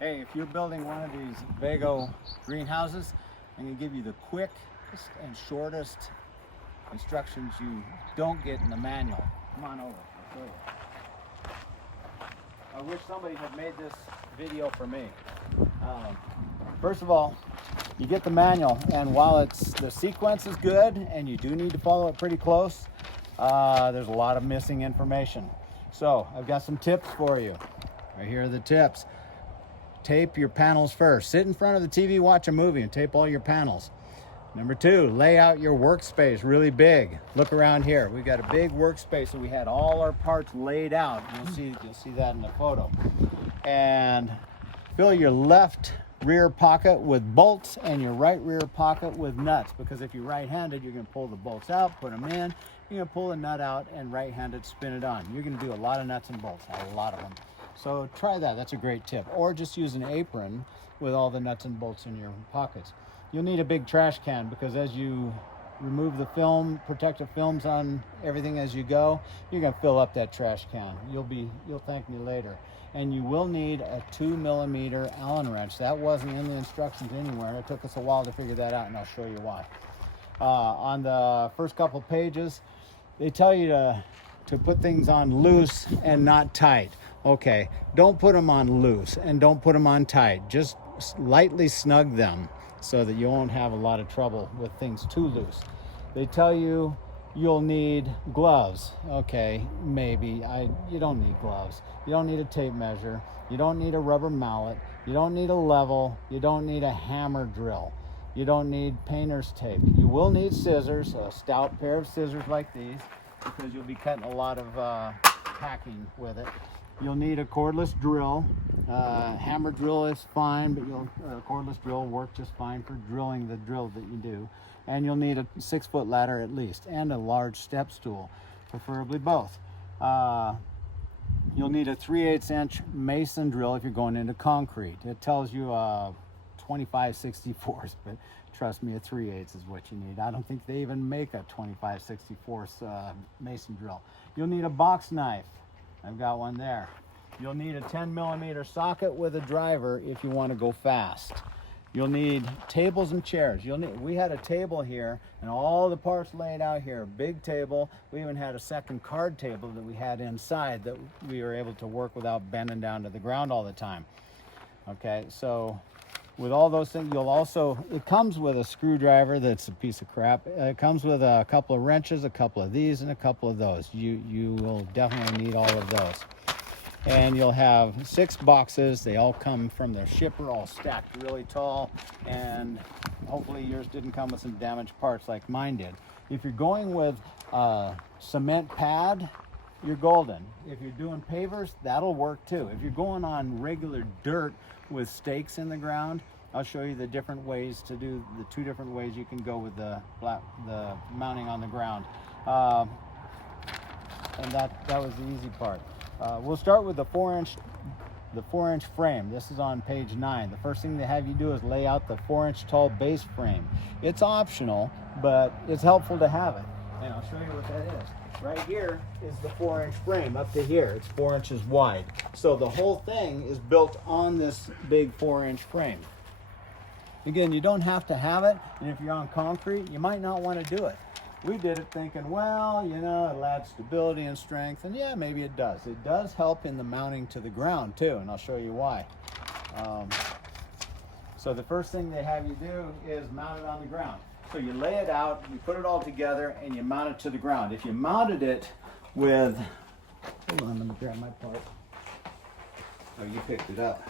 Hey, if you're building one of these VEGO greenhouses, I'm going to give you the quickest and shortest instructions you don't get in the manual. Come on over, I'll show you. I wish somebody had made this video for me. First of all, you get the manual, and while the sequence is good and you do need to follow it pretty close, there's a lot of missing information. So I've got some tips for you. Right here are the tips. Tape your panels first. Sit in front of the TV, watch a movie, and tape all your panels. Number 2, lay out your workspace really big. Look around here. We've got a big workspace, so we had all our parts laid out. You'll see that in the photo. And fill your left rear pocket with bolts and your right rear pocket with nuts, because if you're right-handed, you're going to pull the bolts out, put them in, you're going to pull the nut out, and right-handed spin it on. You're going to do a lot of nuts and bolts, a lot of them. So try that. That's a great tip. Or just use an apron with all the nuts and bolts in your pockets. You'll need a big trash can, because as you remove the film, protective films on everything as you go, you're going to fill up that trash can. You'll thank me later. And you will need a 2mm Allen wrench. That wasn't in the instructions anywhere. It took us a while to figure that out, and I'll show you why. On the first couple pages, they tell you to put things on loose and not tight. Okay, don't put them on loose and don't put them on tight. Just lightly snug them so that you won't have a lot of trouble with things too loose. They tell you you'll need gloves. Okay, maybe. You don't need gloves. You don't need a tape measure. You don't need a rubber mallet. You don't need a level. You don't need a hammer drill. You don't need painter's tape. You will need scissors, a stout pair of scissors like these, because you'll be cutting a lot of hacking with it. You'll need a cordless drill. Hammer drill is fine, but a cordless drill will work just fine for drilling the drill that you do. And you'll need a 6-foot ladder at least, and a large step stool, preferably both. You'll need a 3/8" mason drill if you're going into concrete. It tells you 25/64, but trust me, a 3/8 is what you need. I don't think they even make a 25/64 mason drill. You'll need a box knife. I've got one there. You'll need a 10mm socket with a driver if you want to go fast. You'll need tables and chairs. We had a table here and all the parts laid out here. Big table. We even had a second card table that we had inside that we were able to work without bending down to the ground all the time. Okay, so with all those things, it comes with a screwdriver that's a piece of crap. It comes with a couple of wrenches, a couple of these, and a couple of those. You will definitely need all of those. And you'll have 6 boxes. They all come from their shipper, all stacked really tall, and hopefully yours didn't come with some damaged parts like mine did. If you're going with a cement pad, you're golden. If you're doing pavers, that'll work too. If you're going on regular dirt with stakes in the ground, I'll show you the different ways to do the 2 different ways you can go with the mounting on the ground. And that was the easy part. We'll start with the 4-inch frame. This is on page 9. The first thing they have you do is lay out the 4-inch tall base frame. It's optional, but it's helpful to have it. And I'll show you what that is. Right here is the 4-inch frame up to here. It's 4 inches wide. So the whole thing is built on this big 4-inch frame. Again, you don't have to have it, and if you're on concrete, you might not want to do it. We did it thinking, well, it'll add stability and strength, and yeah, maybe it does. It does help in the mounting to the ground too, and I'll show you why. So the first thing they have you do is mount it on the ground. So you lay it out, you put it all together, and you mount it to the ground. If you mounted it with, hold on, let me grab my part. Oh, you picked it up.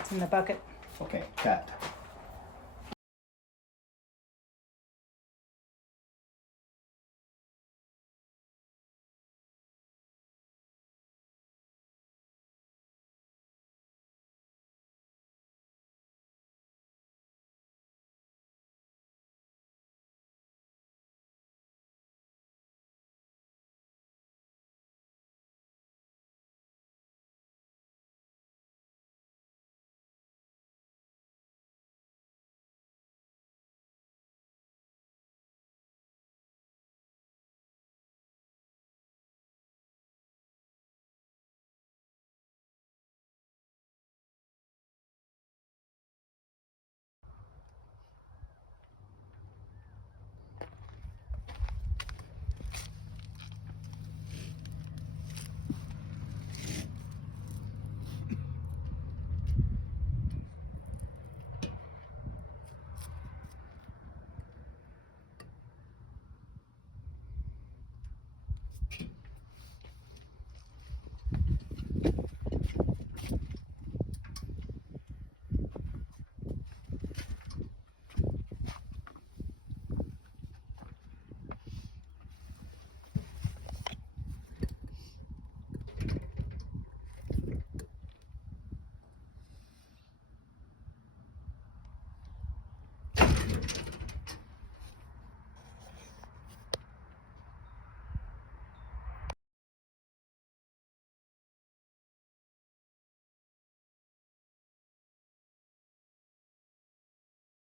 It's in the bucket. Okay, cut.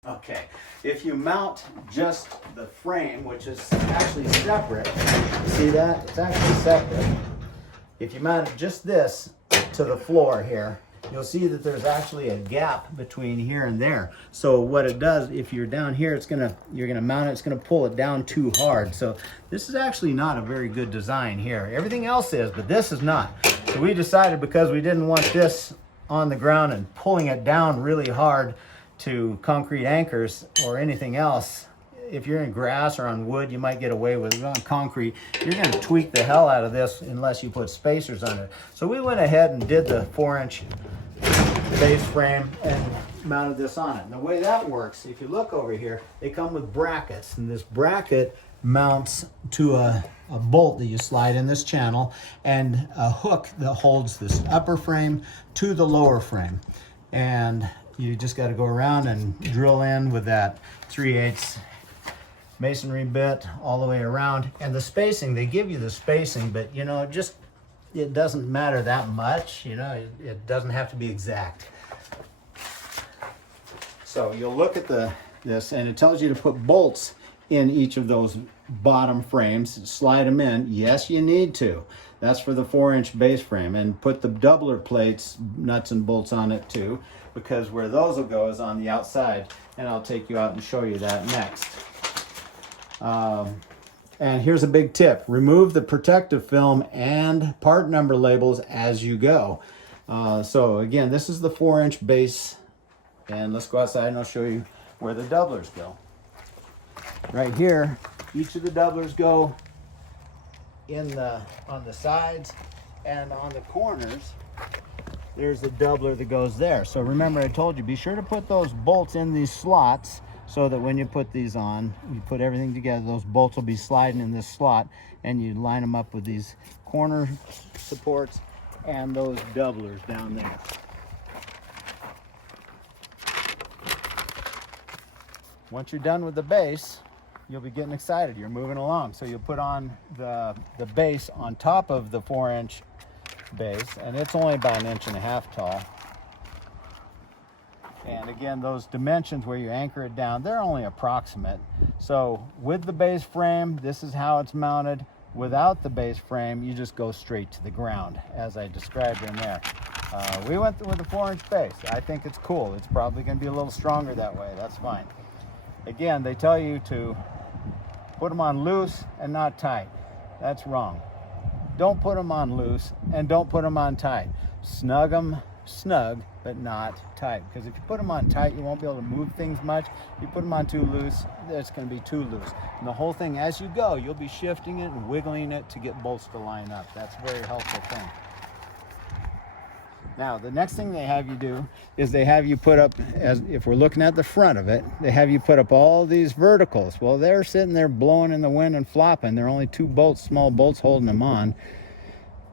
Okay, if you mount just the frame, which is actually separate, see that? It's actually separate. If you mount just this to the floor here, you'll see that there's actually a gap between here and there. So what it does, if you're down here, you're gonna mount it, it's gonna pull it down too hard. So this is actually not a very good design here. Everything else is, but this is not. So we decided, because we didn't want this on the ground and pulling it down really hard to concrete anchors or anything else. If you're in grass or on wood, you might get away with it. On concrete, you're going to tweak the hell out of this unless you put spacers on it. So we went ahead and did the 4-inch base frame and mounted this on it. And the way that works, if you look over here, they come with brackets, and this bracket mounts to a bolt that you slide in this channel, and a hook that holds this upper frame to the lower frame. And you just got to go around and drill in with that 3/8 masonry bit all the way around. And the spacing, they give you the spacing, but you know, it doesn't matter that much. You know, it doesn't have to be exact. So you'll look at this, and it tells you to put bolts in each of those bottom frames, slide them in. Yes, you need to. That's for the 4-inch base frame. And put the doubler plates, nuts and bolts on it too, because where those will go is on the outside, and I'll take you out and show you that next. And here's a big tip: remove the protective film and part number labels as you go. So again, this is the 4-inch base, and let's go outside and I'll show you where the doublers go. Right here, each of the doublers go on the sides, and on the corners there's a doubler that goes there. So remember, I told you, be sure to put those bolts in these slots so that when you put these on, you put everything together, those bolts will be sliding in this slot, and you line them up with these corner supports and those doublers down there. Once you're done with the base, you'll be getting excited. You're moving along. So you'll put on the base on top of the 4-inch base, and it's only about 1.5 inches tall. And again, those dimensions where you anchor it down, they're only approximate. So with the base frame, this is how it's mounted. Without the base frame, you just go straight to the ground, as I described in there. We went with a 4-inch base. I think it's cool. It's probably going to be a little stronger that way. That's fine. Again, they tell you to put them on loose and not tight. That's wrong. Don't put them on loose, and don't put them on tight. Snug them, snug, but not tight. Because if you put them on tight, you won't be able to move things much. If you put them on too loose, it's going to be too loose. And the whole thing, as you go, you'll be shifting it and wiggling it to get bolts to line up. That's a very helpful thing. Now, the next thing they have you do is they have you put up, as if we're looking at the front of it, they have you put up all these verticals. Well, they're sitting there blowing in the wind and flopping. There are only 2 bolts, small bolts holding them on.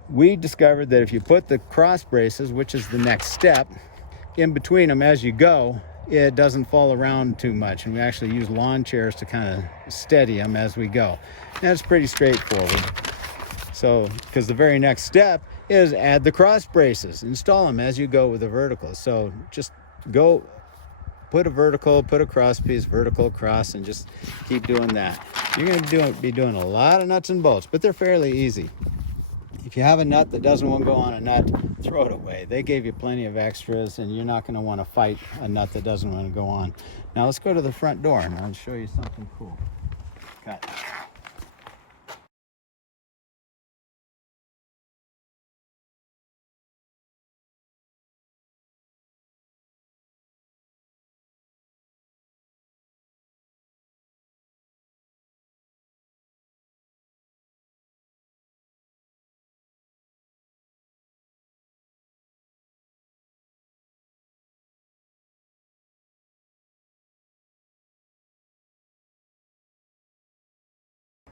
We discovered that if you put the cross braces, which is the next step, in between them as you go, it doesn't fall around too much. And we actually use lawn chairs to kind of steady them as we go. And that's pretty straightforward. So, because the very next step is add the cross braces, install them as you go with the verticals. So just go put a vertical, put a cross piece, vertical, cross, and just keep doing that. You're going to be doing a lot of nuts and bolts, but they're fairly easy. If you have a nut that doesn't want to go on a nut, throw it away. They gave you plenty of extras, and you're not going to want to fight a nut that doesn't want to go on. Now let's go to the front door, and I'll show you something cool. Got it.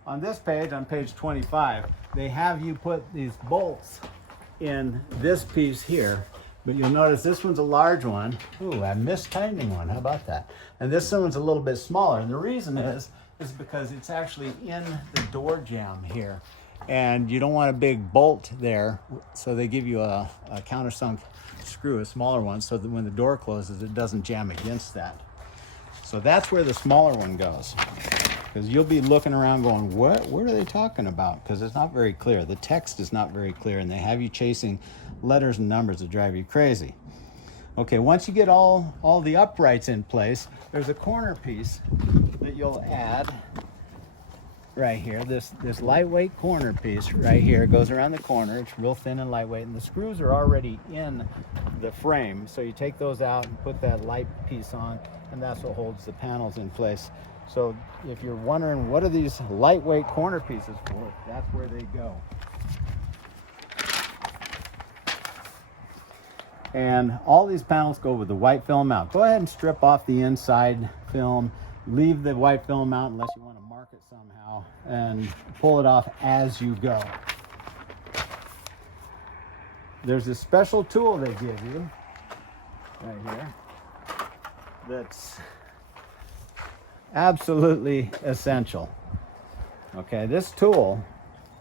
On this page, on page 25, they have you put these bolts in this piece here, but you'll notice this one's a large one. Ooh, I missed tightening one. How about that? And this one's a little bit smaller. And the reason is because it's actually in the door jamb here. And you don't want a big bolt there, so they give you a countersunk screw, a smaller one, so that when the door closes, it doesn't jam against that. So that's where the smaller one goes. Because you'll be looking around going, what are they talking about? Because it's not very clear. The text is not very clear, and they have you chasing letters and numbers that drive you crazy. Okay, once you get all the uprights in place, there's a corner piece that you'll add right here. This lightweight corner piece right here goes around the corner. It's real thin and lightweight, and the screws are already in the frame. So you take those out and put that light piece on, and that's what holds the panels in place. So if you're wondering what are these lightweight corner pieces for, that's where they go. And all these panels go with the white film out. Go ahead and strip off the inside film. Leave the white film out unless you want to mark it somehow, and pull it off as you go. There's a special tool they give you right here that's absolutely essential. Okay, this tool,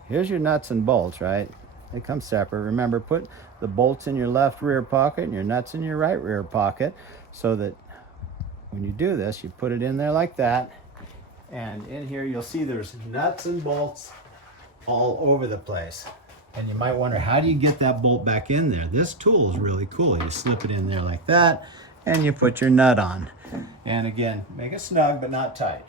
here's your nuts and bolts, right? They come separate. Remember, put the bolts in your left rear pocket and your nuts in your right rear pocket, so that when you do this, you put it in there like that. And in here, you'll see there's nuts and bolts all over the place. And you might wonder, how do you get that bolt back in there? This tool is really cool. You slip it in there like that, and you put your nut on. And again, make it snug, but not tight.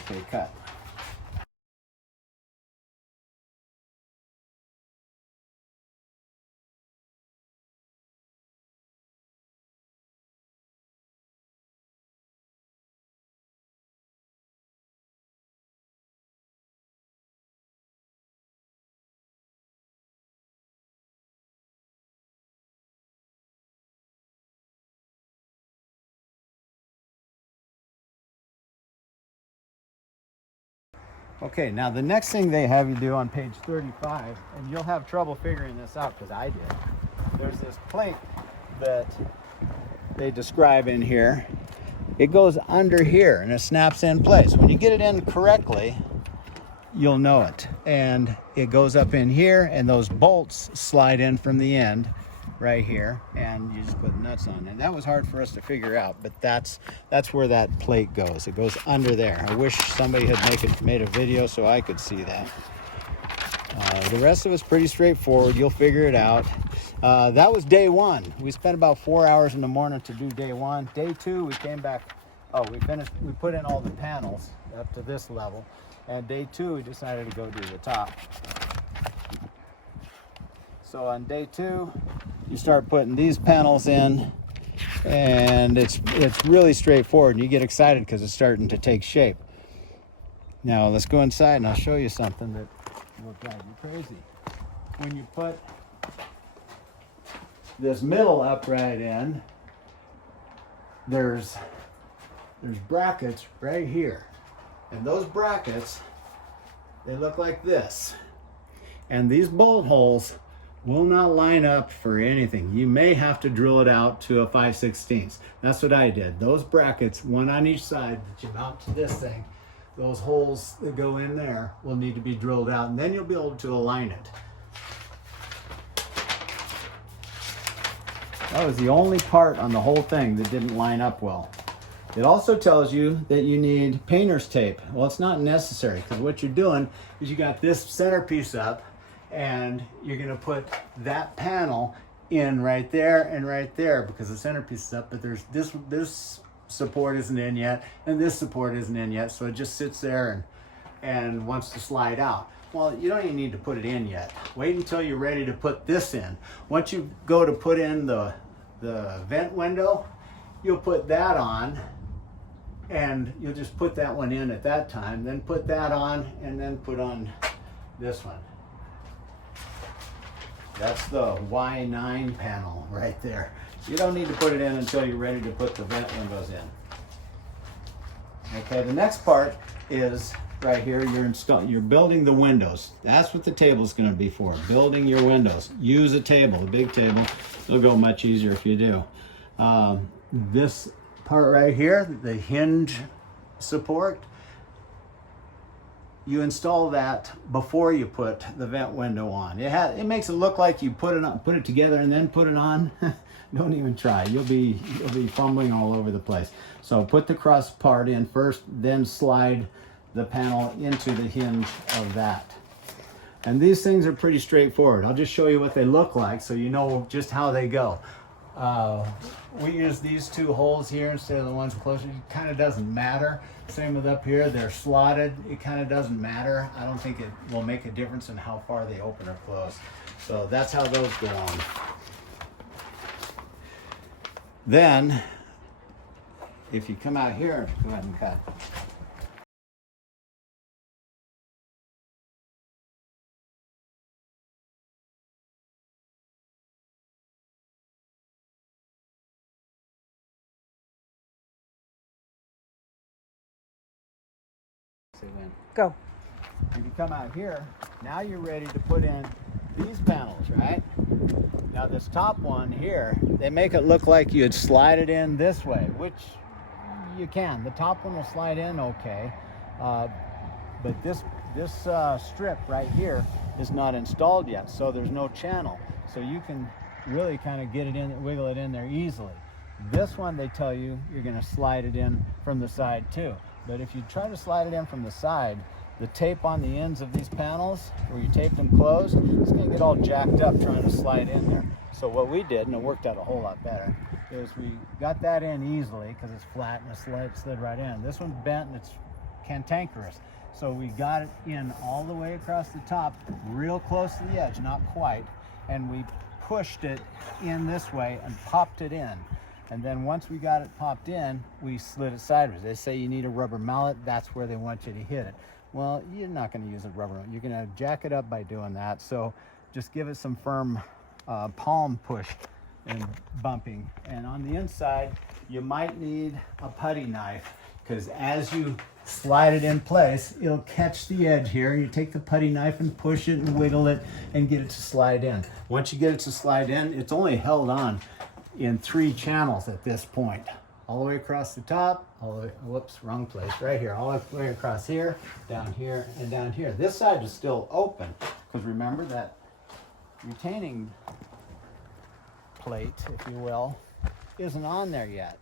Okay, cut. Okay, now the next thing they have you do on page 35, and you'll have trouble figuring this out because I did. There's this plate that they describe in here. It goes under here and it snaps in place. When you get it in correctly, you'll know it. And it goes up in here, and those bolts slide in from the end right here, and you just put nuts on. And that was hard for us to figure out, but that's where that plate goes. It goes under there. I wish somebody had made a video so I could see that. The rest of it's pretty straightforward. You'll figure it out. That was day one. We spent about 4 hours in the morning to do day one. Day two, we came back. We put in all the panels up to this level. And day two, we decided to go do the top. So on day two, you start putting these panels in, and it's really straightforward, and you get excited because it's starting to take shape. Now let's go inside and I'll show you something that will drive you crazy. When you put this middle upright in, there's brackets right here, and those brackets, they look like this, and these bolt holes will not line up for anything. You may have to drill it out to a 5/16. That's what I did. Those brackets, one on each side that you mount to this thing, those holes that go in there will need to be drilled out, and then you'll be able to align it. That was the only part on the whole thing that didn't line up well. It also tells you that you need painter's tape. Well, it's not necessary, because what you're doing is you got this centerpiece up, and you're going to put that panel in right there and right there, because the centerpiece is up, but there's this support isn't in yet, and this support isn't in yet, so it just sits there and wants to slide out. Well, you don't even need to put it in yet. Wait until you're ready to put this in. Once you go to put in the vent window, you'll put that on, and you'll just put that one in at that time, then put that on, and then put on this one. That's the Y9 panel right there. You don't need to put it in until you're ready to put the vent windows in. Okay, the next part is right here. You're building the windows. That's what the table is going to be for, building your windows. Use a table, a big table. It'll go much easier if you do. This part right here, the hinge support, you install that before you put the vent window on. It makes it look like you put it together and then put it on. Don't even try. You'll be fumbling all over the place. So put the cross part in first, then slide the panel into the hinge of that. And these things are pretty straightforward. I'll just show you what they look like so you know just how they go. We use these two holes here instead of the ones closer. It kind of doesn't matter. Same with up here, they're slotted. It kind of doesn't matter. I don't think it will make a difference in how far they open or close. So that's how those go on. Then, if you come out here, go ahead and cut. Go. If you come out here, now you're ready to put in these panels, right? Now this top one here, they make it look like you'd slide it in this way, which you can. The top one will slide in okay, but this strip right here is not installed yet, so there's no channel. So you can really kind of get it in, wiggle it in there easily. This one, they tell you you're going to slide it in from the side too. But if you try to slide it in from the side, the tape on the ends of these panels, where you tape them closed, it's going to get all jacked up trying to slide in there. So what we did, and it worked out a whole lot better, is we got that in easily because it's flat and it slid right in. This one's bent and it's cantankerous. So we got it in all the way across the top, real close to the edge, not quite, and we pushed it in this way and popped it in. And then once we got it popped in, we slid it sideways. They say you need a rubber mallet. That's where they want you to hit it. Well, you're not going to use a rubber. You're going to jack it up by doing that. So just give it some firm palm push and bumping. And on the inside, you might need a putty knife because as you slide it in place, it'll catch the edge here. You take the putty knife and push it and wiggle it and get it to slide in. Once you get it to slide in, it's only held on in 3 channels at this point. All the way across the top, all the way, whoops, wrong place, right here, all the way across here, and down here. This side is still open, because remember that retaining plate, if you will, isn't on there yet.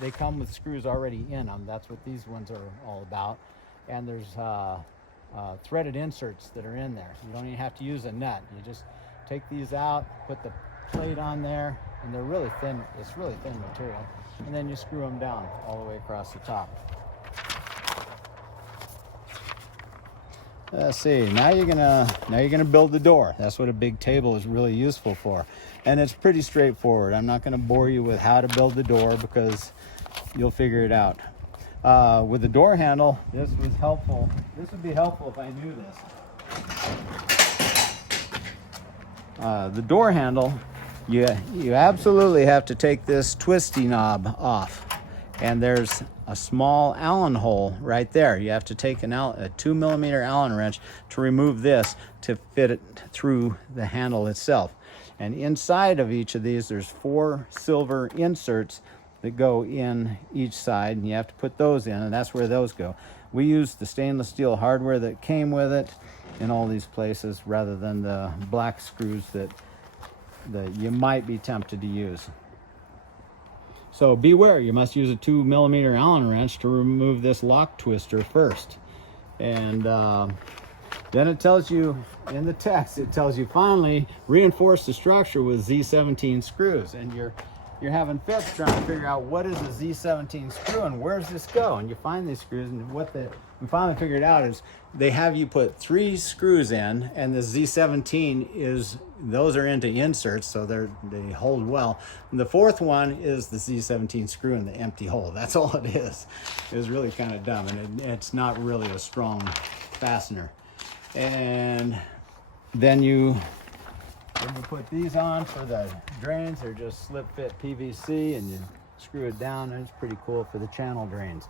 They come with screws already in them. That's what these ones are all about. And there's threaded inserts that are in there. You don't even have to use a nut. You just take these out, put the plate on there, and they're really thin. It's really thin material. And then you screw them down all the way across the top. Let's see. Now you're gonna build the door. That's what a big table is really useful for, and it's pretty straightforward. I'm not gonna bore you with how to build the door because you'll figure it out. With the door handle, this was helpful. This would be helpful if I knew this. The door handle, you absolutely have to take this twisty knob off, and there's a small Allen hole right there. You have to take a 2mm Allen wrench to remove this to fit it through the handle itself. And inside of each of these, there's 4 silver inserts that go in each side, and you have to put those in, and that's where those go. We used the stainless steel hardware that came with it in all these places rather than the black screws that you might be tempted to use. So beware, you must use a 2mm Allen wrench to remove this lock twister first. And then it tells you in the text, it tells you finally reinforce the structure with Z17 screws. And you're having fits trying to figure out what is a Z17 screw and where's this go? And you find these screws, and we finally figured out is they have you put 3 screws in, and the Z17 those are into inserts, so they hold well. And the 4th one is the Z17 screw in the empty hole. That's all it is. It was really kind of dumb, and it's not really a strong fastener. And then you put these on for the drains. They're just slip fit PVC, and you screw it down, and it's pretty cool for the channel drains.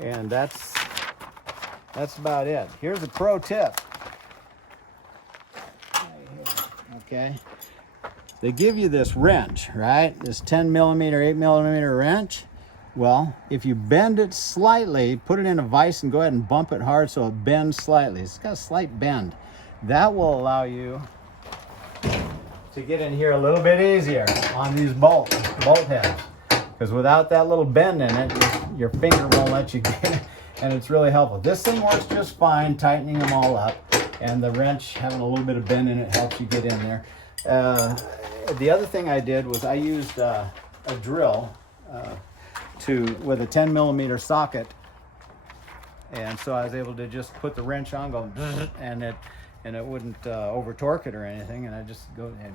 And that's about it. Here's a pro tip. Okay, they give you this wrench, right? This 10mm, 8mm wrench. Well, if you bend it slightly, put it in a vise and go ahead and bump it hard so it bends slightly. It's got a slight bend. That will allow you to get in here a little bit easier on these bolt heads. Because without that little bend in it, your finger won't let you get it, and it's really helpful. This thing works just fine, tightening them all up, and the wrench having a little bit of bend in it helps you get in there. The other thing I did was I used a drill with a 10 millimeter socket, and so I was able to just put the wrench on, go, and it wouldn't over torque it or anything, and I just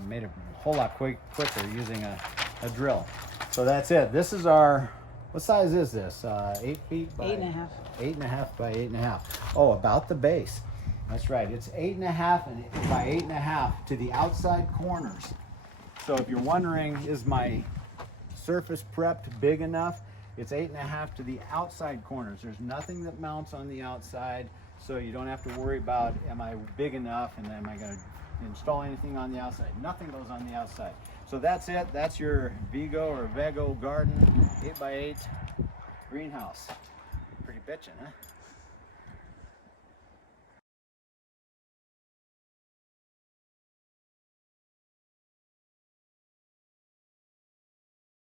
made it a whole lot quicker using a drill. So that's it. This is our, what size is this? 8 feet by 8.5. 8.5 by 8.5. Oh, about the base. That's right. It's 8.5 by 8.5 to the outside corners. So if you're wondering, is my surface prepped big enough? It's 8.5 to the outside corners. There's nothing that mounts on the outside, so you don't have to worry about, am I big enough and am I going to install anything on the outside? Nothing goes on the outside. So that's it. That's your VEGO Garden 8x8 greenhouse. Pretty bitchin', huh?